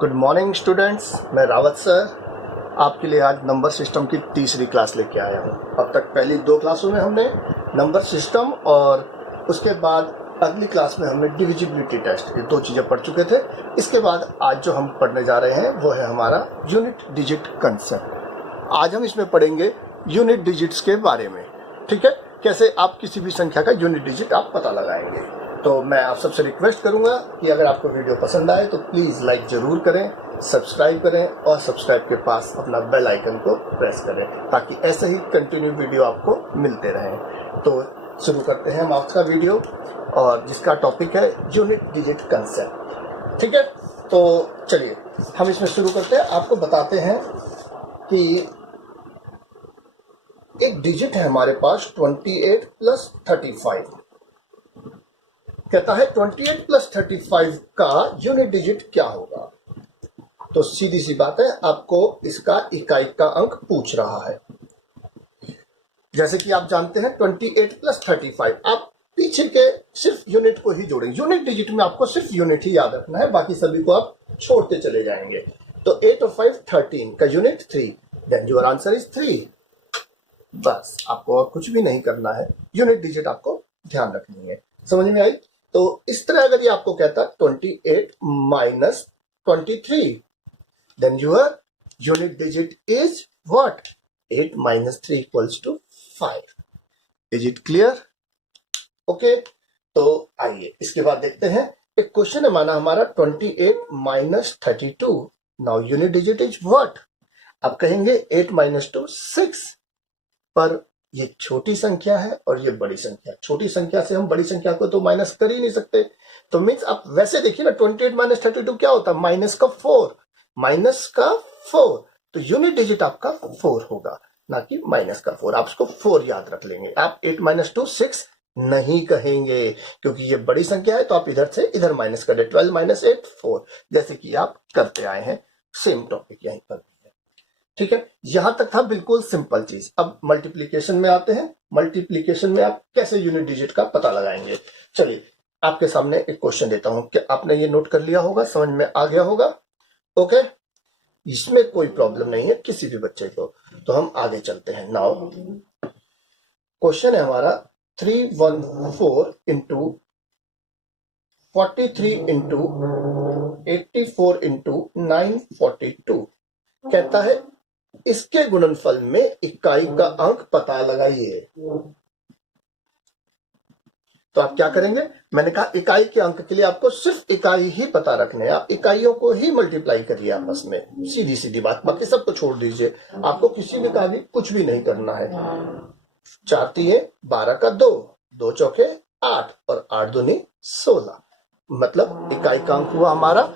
Good morning students, मैं Rawat sir आपके लिए आज नंबर सिस्टम की तीसरी क्लास लेके आया हूँ। अब तक पहली दो क्लासों में हमने नंबर सिस्टम और उसके बाद अगली क्लास में हमने डिविजिबिलिटी टेस्ट, ये दो चीज़ें पढ़ चुके थे। इसके बाद आज जो हम पढ़ने जा रहे हैं वो है हमारा यूनिट डिजिट कंसेप्ट। आज हम इसमें पढ़ेंगे यूनिट डिजिट्स के बारे में, ठीक है, कैसे आप किसी भी संख्या का यूनिट डिजिट आप पता लगाएंगे। तो मैं आप सबसे रिक्वेस्ट करूंगा कि अगर आपको वीडियो पसंद आए तो प्लीज़ लाइक ज़रूर करें, सब्सक्राइब करें और सब्सक्राइब के पास अपना बेल आइकन को प्रेस करें ताकि ऐसे ही कंटिन्यू वीडियो आपको मिलते रहें। तो शुरू करते हैं हम आज का वीडियो, और जिसका टॉपिक है यूनिट डिजिट कंसेप्ट, ठीक है। तो चलिए हम इसमें शुरू करते हैं। आपको बताते हैं कि एक डिजिट है हमारे पास 28 प्लस 35। कहता है 28 प्लस 35 का यूनिट डिजिट क्या होगा। तो सीधी सी बात है, आपको इसका इकाई का अंक पूछ रहा है। जैसे कि आप जानते हैं 28 प्लस 35, आप पीछे के सिर्फ यूनिट को ही जोड़ेंगे। यूनिट डिजिट में आपको सिर्फ यूनिट ही याद रखना है, बाकी सभी को आप छोड़ते चले जाएंगे। तो 8 और 5 13 का unit 3, then your answer is 3। बस आपको और कुछ भी नहीं करना है, यूनिट डिजिट आपको ध्यान रखनी है। समझ में आई? तो इस तरह अगर ये आपको कहता 28 minus 23, then your unit digit is what? 8 minus 3 equals to 5। Is it clear? Okay, तो आइए इसके बाद देखते हैं। एक क्वेश्चन है माना हमारा 28 minus 32। Now unit digit is what? आप कहेंगे 8 माइनस 2 6, पर ये छोटी संख्या है और ये बड़ी संख्या। छोटी संख्या से हम बड़ी संख्या को तो माइनस कर ही नहीं सकते। तो मीन्स आप वैसे देखिए ना, 28 माइनस 32 क्या होता है? माइनस का 4, माइनस का 4। तो यूनिट डिजिट आपका 4 होगा, ना कि माइनस का 4। आप उसको 4 याद रख लेंगे। आप 8 माइनस 2 6 नहीं कहेंगे, क्योंकि ये बड़ी संख्या है तो आप इधर से इधर माइनस कर दे। 12 माइनस 8 4, जैसे कि आप करते आए हैं। सेम टॉपिक यहीं पर, ठीक है। यहां तक था बिल्कुल सिंपल चीज। अब मल्टीप्लीकेशन में आते हैं। मल्टीप्लीकेशन में आप कैसे यूनिट डिजिट का पता लगाएंगे। चलिए आपके सामने एक क्वेश्चन देता हूं, क्या आपने ये नोट कर लिया होगा, समझ में आ गया होगा? ओके, इसमें कोई प्रॉब्लम नहीं है किसी भी बच्चे को। तो हम आगे चलते हैं। नाउ क्वेश्चन है हमारा 314 इंटू 43 इंटू 84 इंटू 942। कहता है इसके गुणनफल में इकाई का अंक पता लगाइए। तो आप क्या करेंगे? मैंने कहा इकाई के अंक के लिए आपको सिर्फ इकाई ही पता रखने हैं। आप इकाइयों को ही मल्टीप्लाई करिए आपस में, सीधी सीधी बात। बाकी सबको छोड़ दीजिए, आपको किसी भी का भी कुछ भी नहीं करना है। 4 तिये 12 का 2, 2 चौके 8 और 8 दूनी 16। मतलब इकाई का अंक हुआ हमारा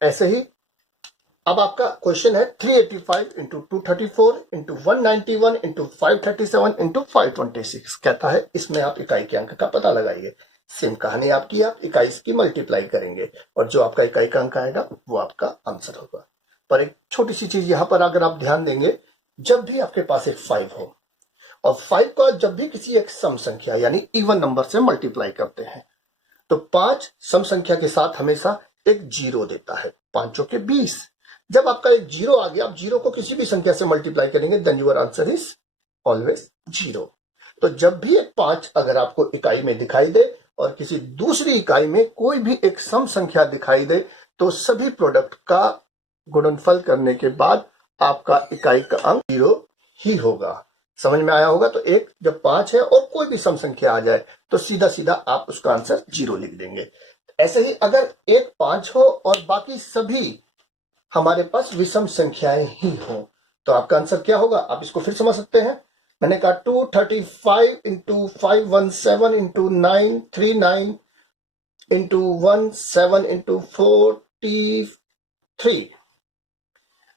ऐसे ही। अब आपका क्वेश्चन है 385 इंटू 234 इंटू 191 इंटू 537 इंटू 526। कहता है इसमें आप इकाई के अंक का पता लगाइए। सेम कहानी आपकी, आप इकाई की मल्टीप्लाई करेंगे और जो आपका इकाई का अंक आएगा वो आपका आंसर होगा। पर एक छोटी सी चीज यहां पर अगर आप ध्यान देंगे, जब भी आपके पास एक 5 हो और 5 को जब भी किसी एक सम संख्या यानी इवन नंबर से मल्टीप्लाई करते हैं तो 5 सम संख्या के साथ हमेशा एक 0 देता है। 5 के 20। जब आपका एक 0 आ गया, आप 0 को किसी भी संख्या से मल्टीप्लाई करेंगे, then your answer is always 0। तो जब भी एक 5 अगर आपको इकाई में दिखाई दे और किसी दूसरी इकाई में कोई भी एक सम संख्या दिखाई दे, तो सभी प्रोडक्ट का गुणनफल करने के बाद आपका इकाई का अंक 0 ही होगा। समझ में आया होगा? तो एक जब 5 है और कोई भी सम संख्या आ जाए तो सीधा सीधा आप उसका आंसर 0 लिख देंगे। ऐसे ही अगर एक 5 हो और बाकी सभी हमारे पास विषम संख्याएं ही हो तो आपका आंसर क्या होगा? आप इसको फिर समझ सकते हैं। मैंने कहा 235 इंटू 517 इंटू 939 इंटू 17 इंटू 43।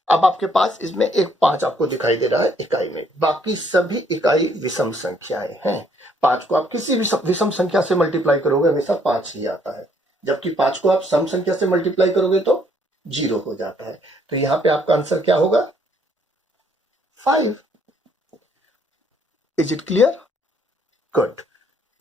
अब आपके पास इसमें एक 5 आपको दिखाई दे रहा है इकाई में, बाकी सभी इकाई विषम संख्याएं हैं। 5 को आप किसी भी विषम संख्या से मल्टीप्लाई करोगे हमेशा 5 ही आता है, जबकि 5 को आप सम संख्या से मल्टीप्लाई करोगे तो 0 हो जाता है। तो यहां पे आपका आंसर क्या होगा? 5। Is it clear? गुड।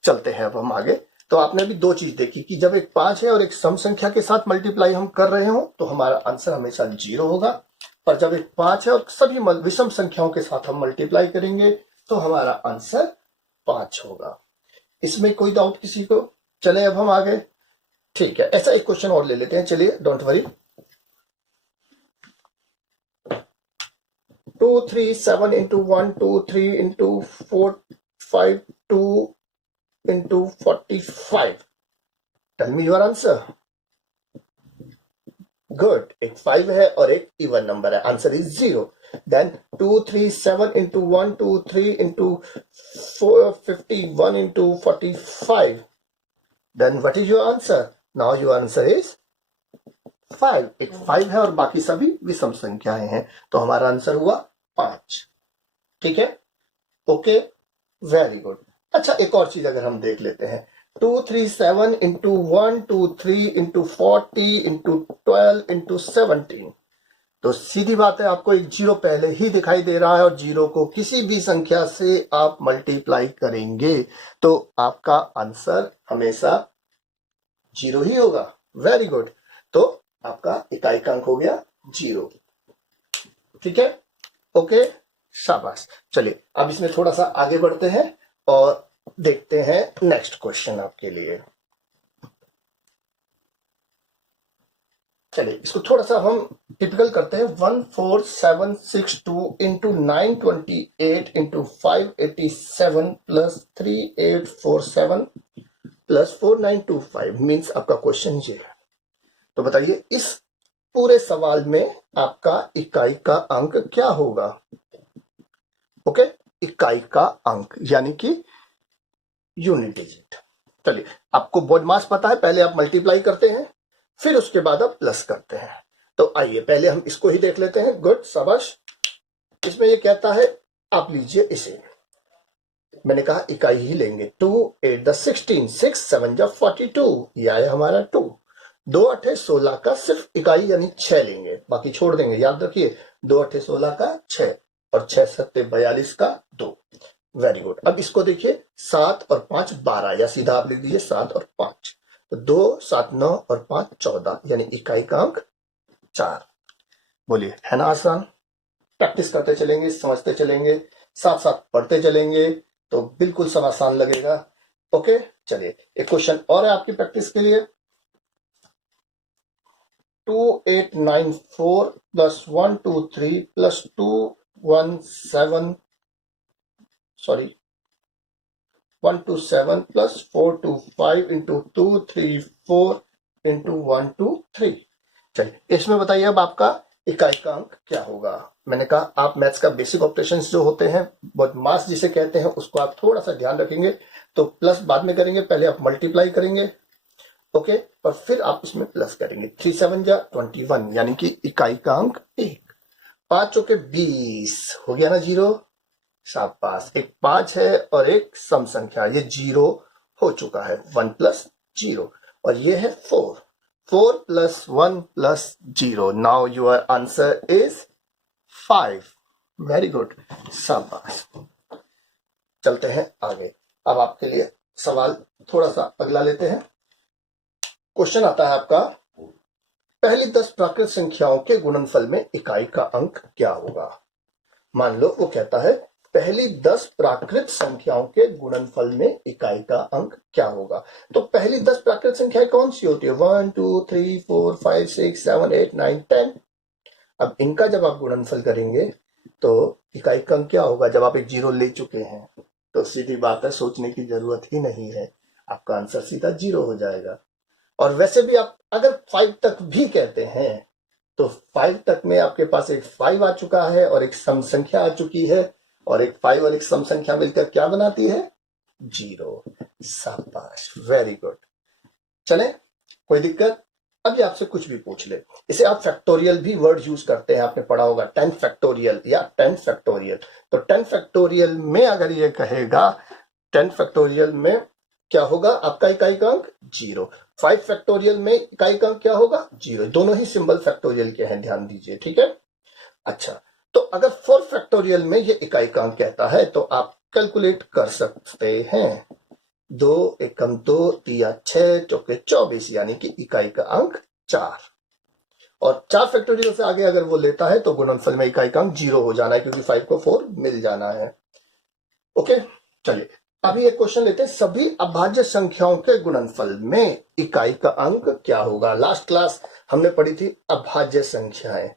चलते हैं अब हम आगे। तो आपने अभी दो चीज देखी कि जब एक 5 है और एक सम संख्या के साथ मल्टीप्लाई हम कर रहे हो तो हमारा आंसर हमेशा 0 होगा, और जब एक 5 है और सभी विषम संख्याओं के साथ हम मल्टीप्लाई करेंगे तो हमारा आंसर 5 होगा। इसमें कोई डाउट किसी को? चले अब हम आगे। ठीक है, ऐसा एक क्वेश्चन और ले लेते हैं, चलिए, don't worry. 2 3 7 into 1 2 3 into 4 5 2 into 45. Tell me your answer. Good. एक 5 है और एक इवन नंबर है, answer is 0. Then 2 3 7 into 1 2 3 into 4 51 into 45. Then what is your answer? Now your answer is 5. एक 5 है और बाकी सभी विषम संख्याएं हैं, तो हमारा आंसर हुआ 5. ठीक है, ओके, वेरी गुड. अच्छा, एक और चीज अगर हम देख लेते हैं, 2 3 7 into 1 2 3 into 40 into 12 into 17. तो सीधी बात है, आपको एक 0 पहले ही दिखाई दे रहा है और 0 को किसी भी संख्या से आप मल्टीप्लाई करेंगे तो आपका आंसर हमेशा 0 ही होगा. Very good. तो आपका इकाइकांक हो गया 0. ठीक है, ओके, शाबाश. चलिए अब इसमें थोड़ा सा आगे बढ़ते हैं और देखते हैं नेक्स्ट क्वेश्चन आपके लिए. चलिए इसको थोड़ा सा हम टिपिकल करते हैं. 14762 into 928 into 587 plus 3847 plus 4925 means आपका क्वेश्चन ये है. तो बताइए इस पूरे सवाल में आपका इकाई का अंक क्या होगा? ओके, इकाई का अंक यानी कि यूनिट डिजिट. चलिए, आपको बोर्ड मास पता है, पहले आप मल्टीप्लाई करते हैं फिर उसके बाद आप प्लस करते हैं. तो आइए पहले हम इसको ही देख लेते हैं. गुड, शाबाश. इसमें ये कहता है, आप लीजिए इसे, मैंने कहा इकाई ही लेंगे. 2 8 10 16 6 7 42, ये आया हमारा 2. 2 8 16 का सिर्फ इकाई यानी 6 लेंगे, बाकी छोड़ देंगे. याद रखिए 2 8 16 का 6 और 6 7 42 का 2. Very good. अब इसको देखिए, 7 और 5 12, या सीधा आप लिख दीजिए 7 और 5. तो 2 7 9 और 5 14, यानी इकाई का अंक 4. बोलिए, है ना आसान? प्रैक्टिस करते चलेंगे, समझते चलेंगे, साथ साथ पढ़ते चलेंगे तो बिल्कुल सब आसान लगेगा. ओके, चलिए एक क्वेश्चन और है आपकी प्रैक्टिस के लिए. 2894 plus 123 plus 217 127 plus 425 into 234 into 123. चलिए इसमें बताइए अब आपका इकाई का अंक क्या होगा. मैंने कहा आप मैथ्स का बेसिक ऑपरेशंस जो होते हैं, बहुत मास जिसे कहते हैं, उसको आप थोड़ा सा ध्यान रखेंगे. तो प्लस बाद में करेंगे, पहले आप मल्टीप्लाई करेंगे. ओके, और फिर आप इसमें प्लस करेंगे. 3 7 21, यानी कि इकाई का अंक 1. 5 चौके 20 हो गया ना 0. शाबाश. एक 5 है और एक सम संख्या, ये 0 हो चुका है. 1 प्लस 0, और ये है 4. 4 plus 1 plus 0. Now your answer is 5. Very good, शाबाश. चलते हैं आगे. अब आपके लिए सवाल थोड़ा सा अगला लेते हैं. क्वेश्चन आता है आपका, पहली 10 प्राकृत संख्याओं के गुणनफल में इकाई का अंक क्या होगा? मान लो वो कहता है पहली 10 प्राकृत संख्याओं के गुणनफल में इकाई का अंक क्या होगा. तो पहली 10 प्राकृत संख्याएं कौन सी होती है? 1 2 3 4 5 6 7 8 9 10. अब इनका जब आप गुणनफल करेंगे तो इकाई का अंक क्या होगा? जब आप एक 0 ले चुके हैं तो सीधी बात है, सोचने की जरूरत ही नहीं है, आपका आंसर सीधा 0 हो जाएगा. और वैसे भी आप अगर 5 तक भी कहते हैं तो 5 तक में आपके पास एक 5 आ चुका है और एक सम संख्या आ चुकी है, और एक 5 और एक सम संख्या मिलकर क्या बनाती है? 0. शाबाश, वेरी गुड. चले, कोई दिक्कत? अभी आपसे कुछ भी पूछ ले, इसे आप फैक्टोरियल भी वर्ड यूज करते हैं, आपने पढ़ा होगा 10 फैक्टोरियल या 10 फैक्टोरियल. तो 10 फैक्टोरियल में अगर ये कहेगा 10 फैक्टोरियल में क्या होगा आपका इकाई का अंक? 0. 5 फैक्टोरियल में इकाई का अंक क्या होगा? 0. दोनों ही सिंबल फैक्टोरियल के हैं, ध्यान दीजिए. ठीक है, अच्छा. तो अगर 4 फैक्टोरियल में ये इकाई का अंक कहता है तो आप कैलकुलेट कर सकते हैं. 2 एकम 2 तिया 6 चौके 24 यानी कि इकाई का अंक 4। और 4 फैक्टोरियल से आगे अगर वो लेता है तो गुणनफल में इकाई का अंक 0 हो जाना है, क्योंकि 5 को 4 मिल जाना है। ओके, चलिए अभी एक क्वेश्चन लेते हैं। सभी अभाज्य संख्याओं के गुणनफल में इकाई का अंक क्या होगा? लास्ट क्लास हमने पढ़ी थी अभाज्य संख्याएं।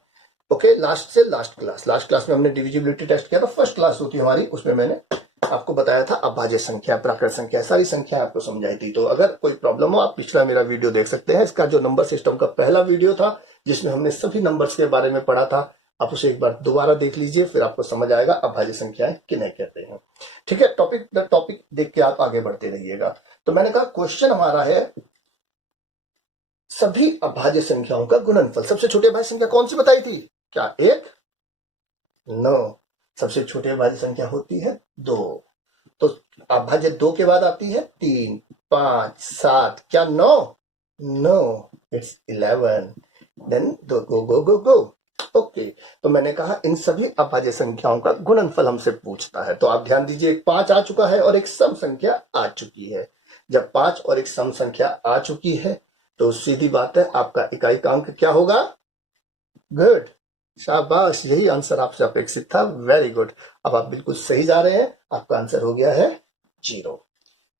ओके, लास्ट क्लास में हमने डिविजिबिलिटी टेस्ट किया था। फर्स्ट क्लास होती हमारी, उसमें मैंने आपको बताया था अभाज्य संख्या, प्राकृत संख्या, सारी संख्या आपको समझाई थी। तो अगर कोई प्रॉब्लम हो आप पिछला मेरा वीडियो देख सकते हैं। इसका जो नंबर सिस्टम का पहला वीडियो था जिसमें हमने सभी नंबर्स के बारे में पढ़ा था, आप उसे एक बार दोबारा देख लीजिए, फिर आपको समझ आएगा अभाज्य संख्याएं किन्हें कहते हैं। ठीक है, टॉपिक देख के आप आगे बढ़ते रहिएगा। तो मैंने कहा क्वेश्चन हमारा है सभी अभाज्य संख्याओं का गुणनफल। सबसे छोटी अभाज्य संख्या कौन सी बताई थी? क्या 1? नो, सबसे छोटी अभाज्य संख्या होती है 2। तो अभाज्य 2 के बाद आती है 3, 5, 7, क्या 9? No, it's 11। Then go. Okay, तो मैंने कहा इन सभी अभाज्य संख्याओं का गुणनफल हमसे पूछता है। तो आप ध्यान दीजिए, एक 5 आ चुका है और एक सम संख्या आ चुकी है। जब 5 और एक सम संख्या आ चुकी है तो सीधी बात है आपका इकाई का अंक क्या होगा? गुड, शाबाश, यही आंसर आपसे अपेक्षित था। वेरी गुड, अब आप बिल्कुल सही जा रहे हैं। आपका आंसर हो गया है 0।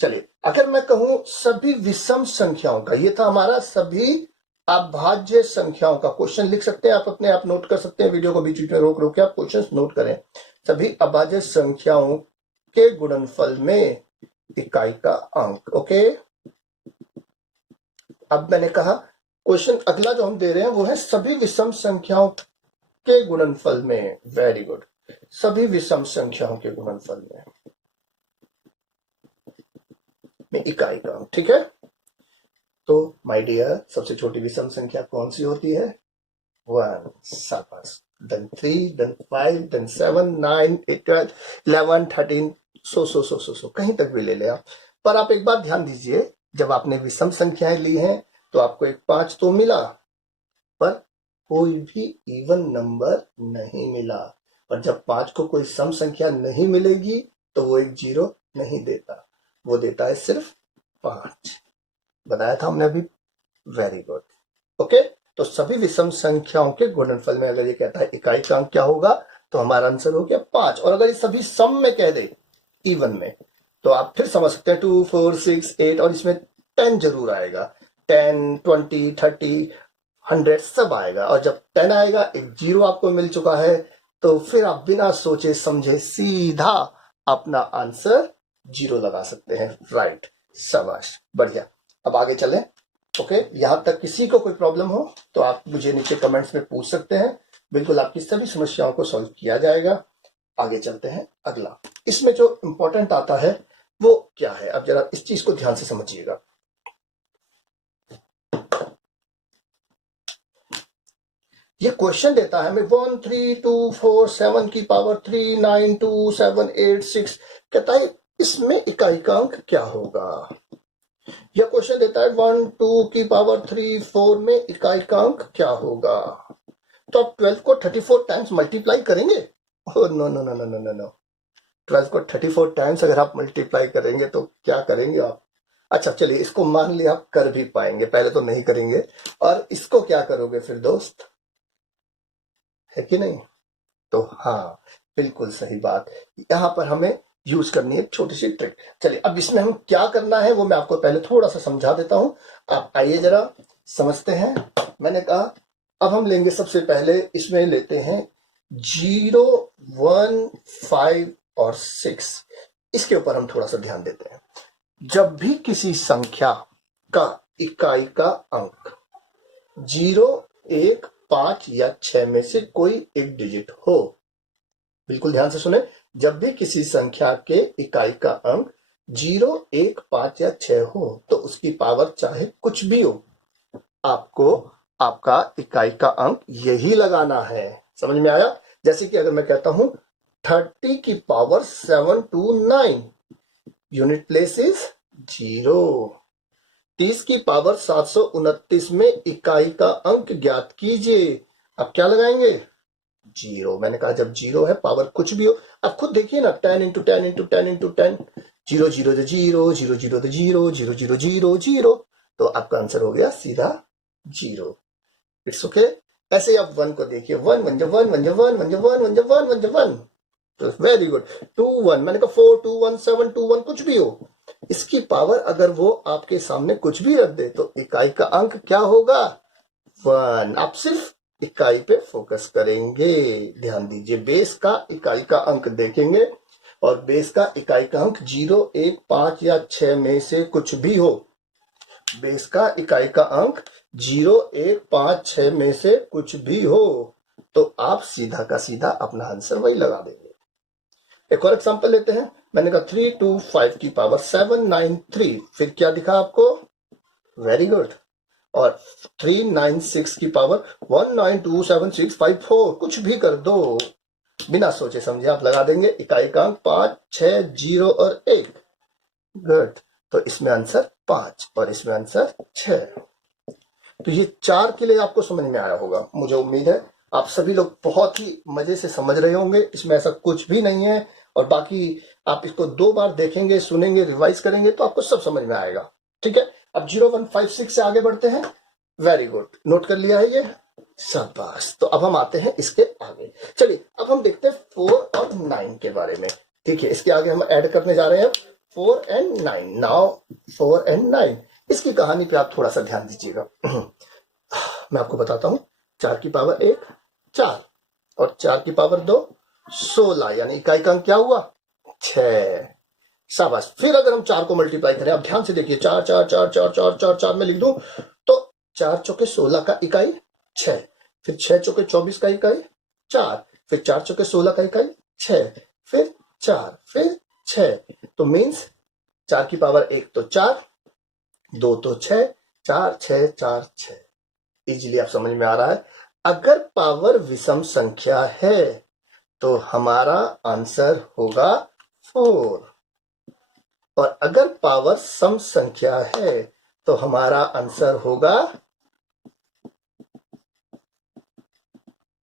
चलिए, अगर मैं कहूं सभी विषम संख्याओं का, ये था हमारा सभी अभाज्य संख्याओं का। क्वेश्चन लिख सकते हैं आप, अपने आप नोट कर सकते हैं, वीडियो को बीच बीच में रोक रोक के आप क्वेश्चन नोट करें। सभी अभाज्य संख्याओं के गुणनफल में इकाई का अंक। ओके, अब मैंने कहा क्वेश्चन अगला जो हम दे रहे हैं वो है सभी विषम संख्याओं के गुणनफल में। वेरी गुड, सभी विषम संख्याओं के गुणनफल में इकाई का अंक। ठीक है, तो माय डियर, सबसे छोटी विषम संख्या कौन सी होती है? 1, शाबाश। देन 3, देन 5, देन 7, 9, 8, 12, 11, 13, सो कहीं तक भी ले ले आप। पर आप एक बात ध्यान दीजिए, जब आपने विषम संख्याएं ली हैं तो आपको एक 5 तो मिला, पर कोई भी इवन नंबर नहीं मिला। और जब 5 को कोई सम संख्या नहीं मिलेगी तो वो एक 0 नहीं देता, वो देता है सिर्फ 5। बताया था हमने अभी। Very good. ओके, तो सभी विषम संख्याओं के गुणनफल में अगर ये कहता है इकाई का अंक क्या होगा, तो हमारा आंसर हो गया 5। और अगर ये सभी सम में कह दे, इवन में, तो आप फिर समझ सकते हैं 2, 4, 6, 8 और इसमें 10 जरूर आएगा। 10, 20, 30, 100 सब आएगा। और जब 10 आएगा, एक 0 आपको मिल चुका है, तो फिर आप बिना सोचे समझे सीधा अपना आंसर 0 लगा सकते हैं। राइट, शाबाश, बढ़िया। अब आगे चलें। ओके, यहां तक किसी को कोई प्रॉब्लम हो तो आप मुझे नीचे कमेंट्स में पूछ सकते हैं। बिल्कुल आपकी सभी समस्याओं को सॉल्व किया जाएगा। आगे चलते हैं अगला। इसमें जो इंपॉर्टेंट आता है वो क्या है? अब जरा इस चीज को ध्यान से समझिएगा। ये क्वेश्चन देता है हमें 1, 3, 2, 4, 7 की पावर 3, 9, 2, 7, 8, 6। कहता है इसमें इकाई का अंक क्या होगा? यह क्वेश्चन देता है 1, 2 की पावर 3, 4 में इकाई का अंक क्या होगा? तो आप 12 को 34 टाइम्स मल्टीप्लाई करेंगे? Oh no no no no no no no, 12 को 34 टाइम्स अगर आप मल्टीप्लाई करेंगे तो क्या करेंगे आप? अच्छा चलिए, इसको मान लिया आप कर भी पाएंगे, पहले तो नहीं करेंगे। और इसको क्या करोगे फिर दोस्त, है कि नहीं? तो हाँ, बिल्कुल सही बात। यहां पर हमें यूज करनी है छोटी सी ट्रिक। चलिए, अब इसमें हम क्या करना है वो मैं आपको पहले थोड़ा सा समझा देता हूं। आप आइए जरा समझते हैं। मैंने कहा अब हम लेंगे, सबसे पहले इसमें लेते हैं 0, 1, 5 और 6। इसके ऊपर हम थोड़ा सा ध्यान देते हैं। जब भी किसी संख्या का इकाई का अंक 0, 1, 5 या 6 में से कोई एक डिजिट हो, बिल्कुल ध्यान से सुने, जब भी किसी संख्या के इकाई का अंक 0, 1, 5 या 6 हो तो उसकी पावर चाहे कुछ भी हो, आपको आपका इकाई का अंक यही लगाना है। समझ में आया? जैसे कि अगर मैं कहता हूं 30 की power 7 to 9, unit place is 0। 30 की पावर 729 में इकाई का अंक ज्ञात कीजिए। अब क्या लगाएंगे? 0। मैंने कहा जब 0 है, पावर कुछ भी हो। अब खुद देखिए ना, 10 into 10 into 10 into 10, 0 0 0 0 0 0 0 0 0 0, तो आपका आंसर हो गया सीधा 0। It's okay. ऐसे ही आप 1 को देखिए, 1 1 1 1 1 1 1 1 1 1 1, तो वेरी गुड। 2 1, मैंने कहा 4 2 1 7 2 1 कुछ भी हो, इसकी पावर अगर वो आपके सामने कुछ भी रख दे तो इकाई का अंक क्या होगा? 1। आप सिर्फ इकाई पे फोकस करेंगे। ध्यान दीजिए, बेस का इकाई का अंक देखेंगे और बेस का इकाई का अंक 0 1 5 या 6 में से कुछ भी हो। बेस का इकाई का अंक 0 1 5 6 में से कुछ भी हो, तो आप सीधा का सीधा अपना आंसर वही लगा देंगे। एक और एग्जांपल लेते हैं। मैंने कहा 3 2 5 की पावर 7 9 3, फिर क्या दिखा आपको? Very good. और 3 9 6 की पावर 1 9 2 7 6 5 4, कुछ भी कर दो, बिना सोचे समझे आप लगा देंगे। इकाई का अंक 5 6 0 और 1। गुड। तो इसमें आंसर 5 और इसमें आंसर 6। तो ये 4 के लिए आपको समझ में आया होगा, मुझे उम्मीद है आप सभी लोग बहुत ही मजे से समझ रहे होंगे। इसमें ऐसा कुछ भी नहीं है, और बाकी आप इसको 2 बार देखेंगे, सुनेंगे, रिवाइज करेंगे तो आपको सब समझ में आएगा। ठीक है, अब 0 1 5 6 से आगे बढ़ते हैं। वेरी गुड, नोट कर लिया है ये, शाबाश। तो अब हम आते हैं इसके आगे। चलिए अब हम देखते हैं 4 और 9 के बारे में। ठीक है, इसके आगे हम ऐड करने जा रहे हैं 4 and 9। नाउ 4 and 9, इसकी कहानी पे आप थोड़ा सा ध्यान दीजिएगा। मैं आपको बताता हूं। 4 की पावर 1 4, और 4 की पावर 2 16, यानी इकाई का अंक क्या हुआ? 6। शाबाश। फिर अगर हम 4 को मल्टीप्लाई करें, अब ध्यान से देखिए, 4 4 4 4 4 4 4 में लिख दूं तो 4 चौके 16 का इकाई 6, फिर 6 चौके 24 का इकाई 4, फिर 4 चौके 16 का इकाई 6, फिर 4, फिर 6। तो मीन्स 4 की पावर 1 तो 4, 2 तो 6, 4 6 4 6। इजीली आप समझ में आ रहा है। अगर पावर विषम संख्या है तो हमारा आंसर होगा 4, और अगर पावर सम संख्या है तो हमारा आंसर होगा,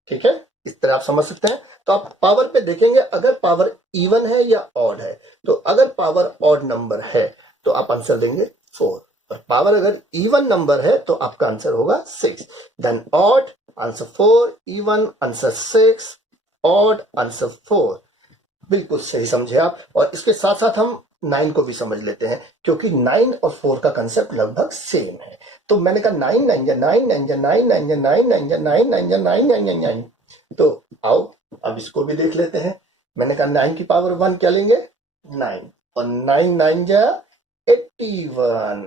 ठीक है, इस तरह आप समझ सकते हैं। तो आप पावर पे देखेंगे, अगर पावर इवन है या ऑड है, तो अगर पावर ऑड नंबर है तो आप आंसर देंगे 4, और पावर अगर इवन नंबर है तो आपका आंसर होगा 6। Then odd answer 4, even answer 6, odd answer 4। बिल्कुल सही समझे आप। और इसके साथ साथ हम 9 को भी समझ लेते हैं, क्योंकि 9 और 4 का कंसेप्ट लगभग सेम है। तो मैंने कहा 9 9 9 9 9 9 9 9 9 9 9 9 9। तो आओ अब इसको भी देख लेते हैं। मैंने कहा 9 की पावर 1 क्या लेंगे? 9, और 9 9 जा 81,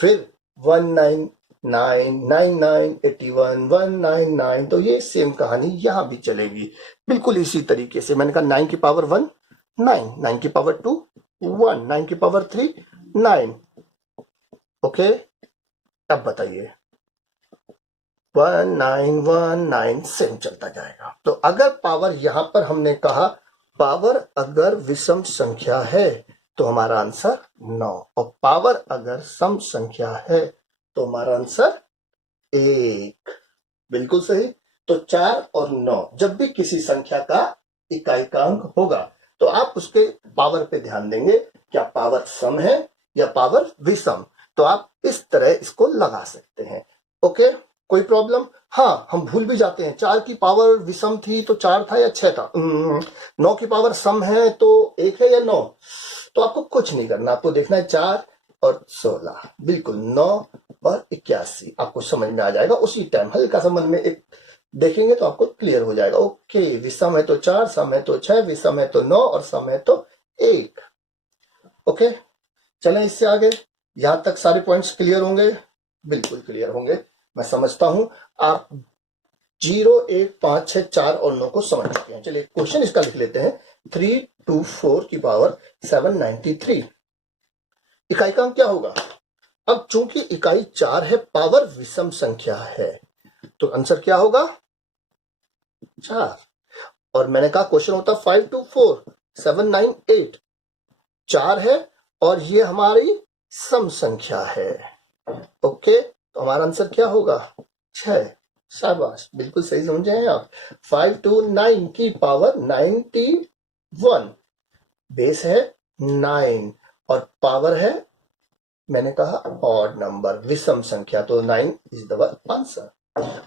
फिर 1 9 9 9 81 199। तो ये सेम कहानी यहां भी चलेगी, बिल्कुल इसी तरीके से। मैंने कहा 9 की पावर 1 9, 9 की पावर 2 1, 9 की पावर 3 9। ओके, अब बताइए 1 9 1 9 सेम चलता जाएगा। तो अगर पावर, यहां पर हमने कहा पावर अगर विषम संख्या है तो हमारा आंसर 9, और पावर अगर सम संख्या है तो हमारा आंसर 1। बिल्कुल सही। तो 4 और 9, जब भी किसी संख्या का इकाई का अंक होगा तो आप उसके पावर पे ध्यान देंगे, क्या पावर सम है या पावर विषम। तो आप इस तरह इसको लगा सकते हैं। ओके, कोई प्रॉब्लम? हाँ, हम भूल भी जाते हैं, 4 की पावर विषम थी तो 4 था या 6 था। 9 की पावर सम है तो 1 है या 9। तो आपको कुछ नहीं करना, आपको देखना है 4 और 16, बिल्कुल 9 और 81, आपको समझ में आ जाएगा उसी टाइम। हल्का सा मन में एक देखेंगे तो आपको क्लियर हो जाएगा। ओके, विषम है तो 4, सम है तो 6, विषम है तो 9, और सम है तो 1। ओके, चलें इससे आगे। यहां तक सारे पॉइंट्स क्लियर होंगे? बिल्कुल क्लियर होंगे, मैं समझता हूं आप 0 1 5 6 4 और 9 को समझ चुके हैं। चलिए क्वेश्चन इसका लिख लेते हैं। 3 2 4 की पावर 793, इकाई का अंक क्या होगा? अब चूंकि इकाई 4 है, पावर विषम संख्या है, तो आंसर क्या होगा? 4। और मैंने कहा क्वेश्चन होता 5 2 4 7 9 8, 4 है और ये हमारी सम संख्या है। ओके, तो हमारा आंसर क्या होगा? 6। शाबाश, बिल्कुल सही समझे हैं आप। 5 2 9 की पावर 91, बेस है 9 और पावर है, मैंने कहा ऑड नंबर, विषम संख्या, तो 9 इज द आंसर।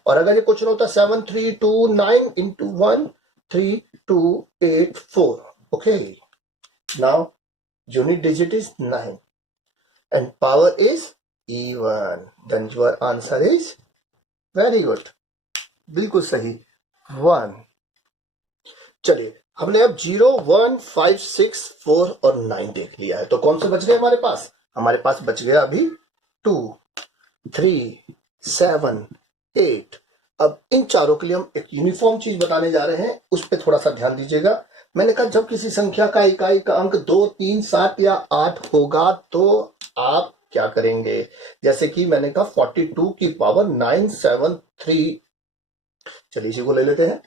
और अगर ये क्वेश्चन होता 7329 into 13284, okay, now unit digit is 9 and power is even, then your answer is very good, बिल्कुल सही 1। चलिए हमने अब 0, 1, 5, 6, 4 और 9 देख लिया है, तो कौन से बच गए हमारे पास? हमारे पास बच गया अभी 2, 3, 7, 8। अब इन चारों के लिए हम एक यूनिफॉर्म चीज बताने जा रहे हैं, उस पर थोड़ा सा ध्यान दीजिएगा। मैंने कहा जब किसी संख्या का इकाई का अंक 2, 3, 7 या 8 होगा तो आप क्या करेंगे? जैसे कि मैंने कहा 42 की पावर 973, चलिए इसी को ले लेते हैं।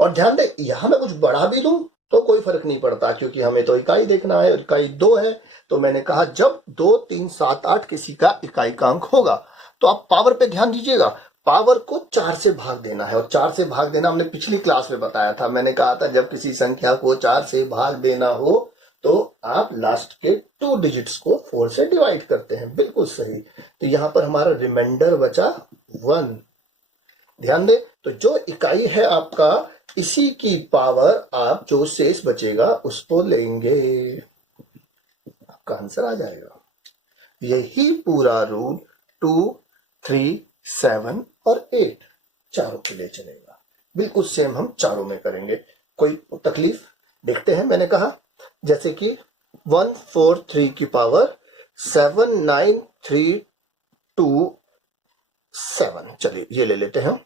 और ध्यान दें, यहां मैं कुछ बढ़ा भी दूं तो कोई फर्क नहीं पड़ता, क्योंकि हमें तो इकाई देखना है, इकाई 2 है। तो मैंने कहा जब 2, 3, 7, 8 किसी का इकाई का अंक होगा तो आप पावर पे ध्यान दीजिएगा, पावर को 4 से भाग देना है। और 4 से भाग देना हमने पिछली क्लास में बताया था, मैंने कहा था जब किसी संख्या को 4 से भाग देना हो तो आप लास्ट के 2 डिजिट्स को 4 से डिवाइड करते हैं, बिल्कुल सही। तो यहां पर हमारा रिमाइंडर बचा 1। ध्यान दें, तो जो इकाई है आपका, इसी की पावर आप जो शेष बचेगा उसको लेंगे, आपका आंसर आ जाएगा। यही पूरा रूल 2, 3, 7 और 8 चारों के लिए चलेगा, बिल्कुल सेम हम चारों में करेंगे, कोई तकलीफ? देखते हैं, मैंने कहा जैसे कि 143 की पावर 79327, चलिए ये ले लेते हैं।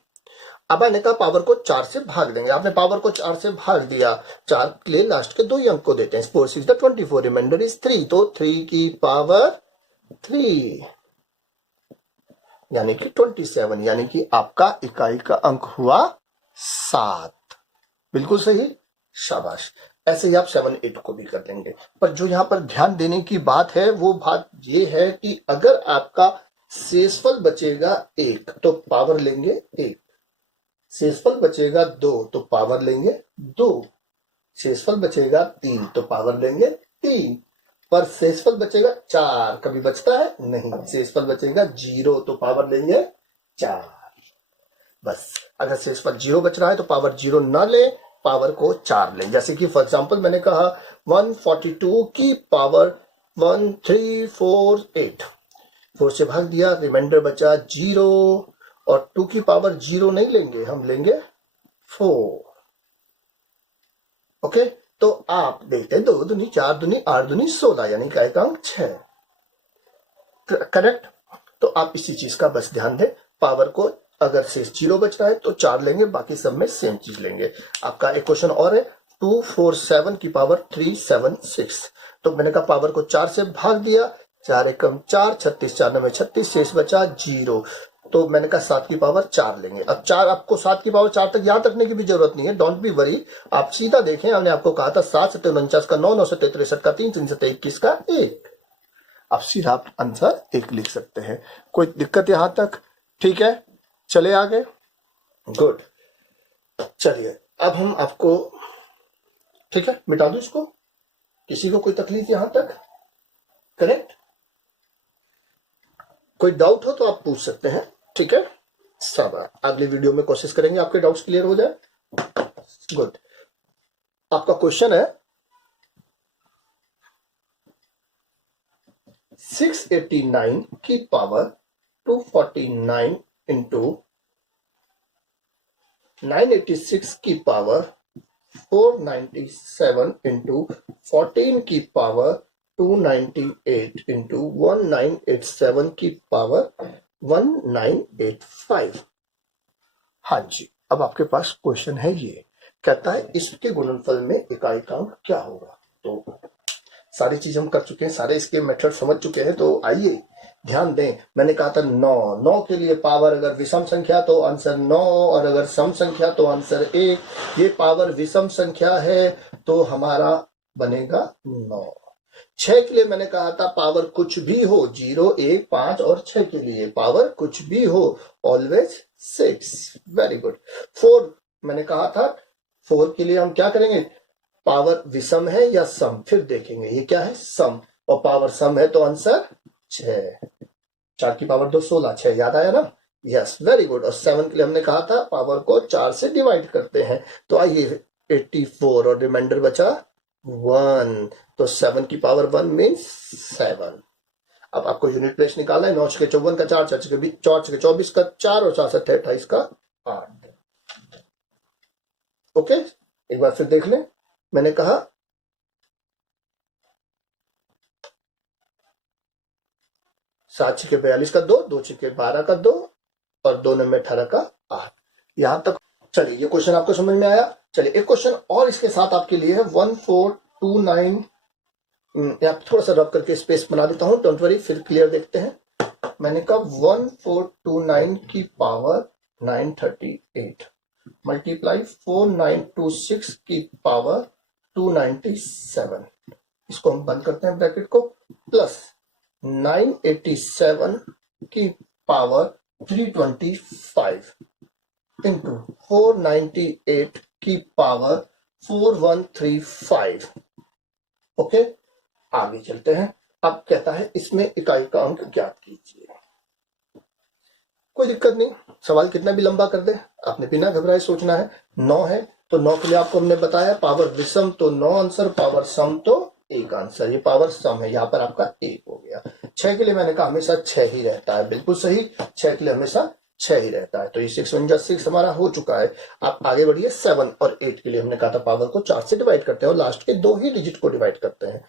अब मैंने कहा पावर को 4 से भाग देंगे, आपने पावर को 4 से भाग दिया, 4 के लिए लास्ट के 2 ही अंक को देते हैं, 4 6 24, रिमाइंडर इज 3, तो 3 की पावर 3 यानी कि 27, यानी कि आपका इकाई का अंक हुआ 7, बिल्कुल सही, शाबाश। ऐसे ही आप 7, 8 को भी कर लेंगे। पर जो यहां पर ध्यान देने की बात है वो बात ये है कि अगर आपका शेषफल बचेगा 1 तो पावर लेंगे 1, शेषफल बचेगा 2 तो पावर लेंगे 2, शेषफल बचेगा 3 तो पावर लेंगे 3, पर शेषफल बचेगा 4, कभी बचता है नहीं, शेषफल बचेगा 0 तो पावर लेंगे 4। बस अगर शेषफल 0 बच रहा है तो पावर 0 ना ले, पावर को 4 लें। जैसे कि फॉर एग्जांपल मैंने कहा 142 की पावर 1348, 4 से भाग दिया, रिमाइंडर बचा 0, और 2 की पावर 0 नहीं लेंगे, हम लेंगे 4, ओके। तो आप देखते हैं 2 दूनी 4 दूनी 8 दूनी 16, यानी इकाई का अंक 6, करेक्ट। तो आप इसी चीज का बस ध्यान दें, पावर को अगर शेष 0 बच रहा है तो 4 लेंगे, बाकी सब में सेम चीज लेंगे। आपका एक क्वेश्चन और है 247 की पावर 376, तो मैंने कहा पावर को 4 से भाग दिया, 4 एकम 4, 36 4 9 36, शेष बचा 0, तो मैंने कहा 7 की पावर 4 लेंगे। अब 4, आपको 7 की पावर 4 तक याद रखने की भी जरूरत नहीं है, डोंट बी वरी, आप सीधा देखें, हमने आपको कहा था 7 7 49 का 9 9 7 63 का 3 3 7 21 का 1, आप सीधा आप आंसर 1 लिख सकते हैं। कोई दिक्कत यहां तक? ठीक है, चले आगे, गुड। चलिए अब हम आपको, ठीक है, मिटा दो इसको, किसी को कोई तकलीफ यहां तक? करेक्ट, कोई डाउट हो तो आप पूछ सकते हैं, ठीक है। सब अगली वीडियो में कोशिश करेंगे आपके डाउट्स क्लियर हो जाए, गुड। आपका क्वेश्चन है 689 की पावर 249 इंटू 986 की पावर 497 इंटू 14 की पावर 298 इंटू 1987 की पावर 1985। हाँ जी, अब आपके पास क्वेश्चन है, ये कहता है इसके गुणनफल में इकाई का अंक क्या होगा। तो सारी चीज हम कर चुके हैं, सारे इसके मेथड समझ चुके हैं, तो आइए ध्यान दें। मैंने कहा था 9 के लिए पावर अगर विषम संख्या तो आंसर 9, और अगर सम संख्या तो आंसर 1। ये पावर विषम संख्या है तो हमारा बनेगा 9। 6 के लिए मैंने कहा था पावर कुछ भी हो, 0 1 5 और 6 के लिए पावर कुछ भी हो, ऑलवेज 6, वेरी गुड। 4 मैंने कहा था 4 के लिए हम क्या करेंगे, पावर विषम है या सम, फिर देखेंगे। ये क्या है? सम, और पावर सम है तो आंसर 6। 4 की पावर 2 16, 6 याद आया ना? Yes, very good. और 7 के लिए हमने कहा था पावर को 4 से डिवाइड करते हैं, तो आइए 84 और रिमाइंडर बचा 1, तो 7 की पावर 1 मीन्स 7। अब आपको यूनिट प्लेस निकालना है। 9 छके 54 का 4, 4 छके 24 का 4 और 4 7 28 का 8। ओके, एक बार फिर देख लें। मैंने कहा 7 छके 42 का 2, 2 छके 12 का 2 और 2 9 18 का 8। यहां तक चलिए, ये क्वेश्चन आपको समझ में आया। चलिए एक क्वेश्चन और इसके साथ आपके लिए है 1429। यहाँ थोड़ा सा रब करके स्पेस बना देता हूं, डोंट वरी, फिर क्लियर देखते हैं। मैंने कहा 1429 की पावर 938 मल्टीप्लाई 4926 की पावर 297, इसको हम बंद करते हैं ब्रैकेट को, प्लस 987 की पावर 325 इंटू 498 की पावर 4135। ओके, आगे चलते हैं। अब कहता है इसमें इकाई का अंक ज्ञात कीजिए। कोई दिक्कत नहीं, सवाल कितना भी लंबा कर दे, आपने बिना घबराए सोचना है। 9 है तो 9 के लिए आपको हमने बताया पावर विषम तो 9 आंसर, पावर सम तो 1 आंसर। ये पावर सम है, यहाँ पर आपका 1 हो गया। 6 के लिए मैंने कहा हमेशा 6 ही रहता है, बिल्कुल सही, 6 के लिए हमेशा 6 ही रहता है। तो ये 6 हमारा हो चुका है। आप आगे बढ़िए। 7 और 8 के लिए हमने कहा था पावर को 4 से डिवाइड करते हैं और लास्ट के 2 ही डिजिट को डिवाइड करते हैं।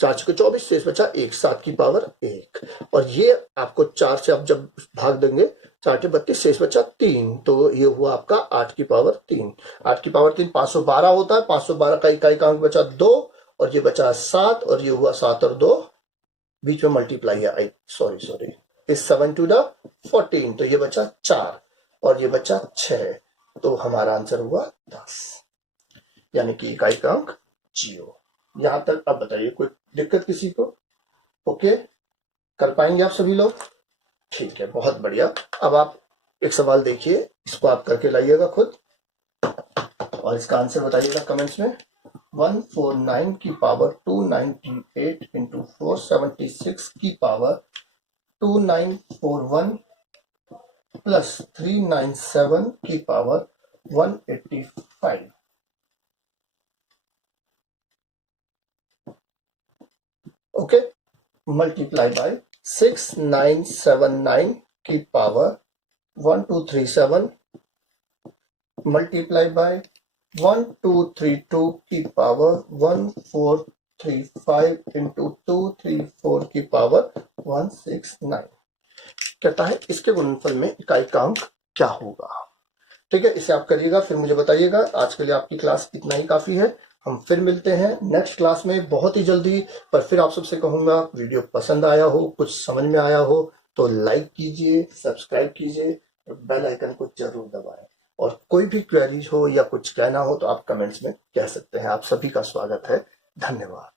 4 छके 24, शेष बचा 1, 7 की पावर 1। और ये आपको 4 से आप जब भाग देंगे, 4 के 32, शेष बचा 3, तो ये हुआ आपका 8 की पावर 3। 8 की पावर 3 512 होता है। 512 का इकाई का अंक बचा 2 और ये बचा 7, और ये हुआ 7 और 2, बीच में मल्टीप्लाई है, सॉरी, इस 7 टू द 14, तो ये बचा 4 और ये बचा 6, तो हमारा आंसर हुआ 10, यानी कि इकाई का अंक 0। यहां तक अब बताइए कोई दिक्कत किसी को? ओके, कर पाएंगे आप सभी लोग? ठीक है, बहुत बढ़िया। अब आप एक सवाल देखिए, इसको आप करके लाइएगा खुद और इसका आंसर बताइएगा कमेंट्स में। 149 की पावर 298 इंटू 476 की पावर 2941 प्लस 397 की पावर 185। ओके, मल्टीप्लाई बाय 6979 की पावर 1237 मल्टीप्लाई बाय 1232 की पावर 1435 इंटू 234 की पावर 169। कहता है इसके गुणनफल में इकाई का अंक क्या होगा। ठीक है, इसे आप करिएगा, फिर मुझे बताइएगा। आज के लिए आपकी क्लास इतना ही काफी है। हम फिर मिलते हैं नेक्स्ट क्लास में बहुत ही जल्दी। पर फिर आप सबसे कहूंगा, वीडियो पसंद आया हो, कुछ समझ में आया हो तो लाइक कीजिए, सब्सक्राइब कीजिए और बेल आइकन को जरूर दबाएं। और कोई भी क्वेरीज हो या कुछ कहना हो तो आप कमेंट्स में कह सकते हैं। आप सभी का स्वागत है। धन्यवाद।